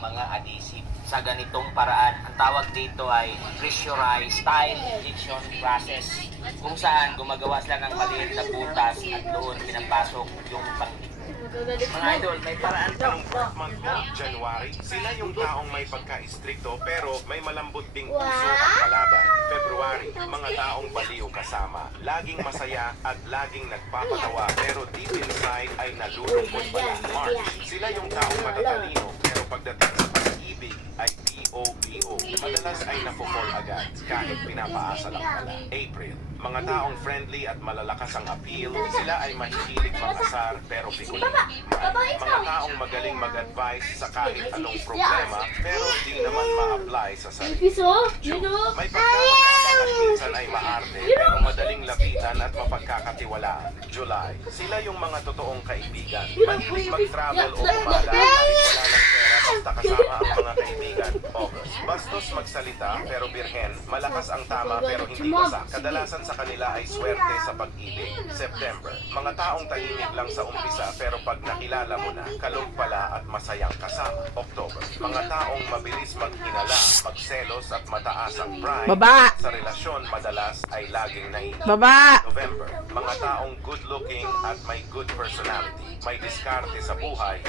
mga adhesive. Sa ganitong paraan, ang tawag dito ay pressurized tile injection process, kung saan gumagawa sila ng maliit na butas at doon pinapasok yung mga idol, may paraan to. Ang birth month mo, January, sila yung taong may pagka-istrikto pero may malambot ding puso at kalaban. February, mga taong baliw kasama, laging masaya at laging nagpapatawa pero deep inside ay nalulungkot pala. March, sila yung taong matatalino pero pagdating sa pag-ibig ay POPO. Madalas ay napupol agad kahit pinapaasa lang pala. April, mga taong friendly at malalakas ang appeal, sila ay mahihilig mag-asar pero bigulin. May mga taong magaling mag-advise sa kahit anong problema pero di naman ma-apply sa sarili. June, may pagkamayabang at minsan ay maarte pero madaling lapitan at mapagkakatiwalaan. July, sila yung mga totoong kaibigan. Mahilig mag-travel o gumala kahit wala ng pera basta kasama ang mga kaibigan. August, bastos magsalita pero birhen, malakas ang tama pero hindi wasak. Kadalasan sa kanila ay swerte sa pag-ibig. September, mga taong tahimik lang sa umpisa pero pag nakilala mo na, kalog pala at masayang kasama. October, mga taong mabilis maghinala, magselos at mataas ang pride. Baba! Sa relasyon, madalas ay laging naiinip. Baba! November, mga taong good looking at may good personality. May diskarte sa buhay,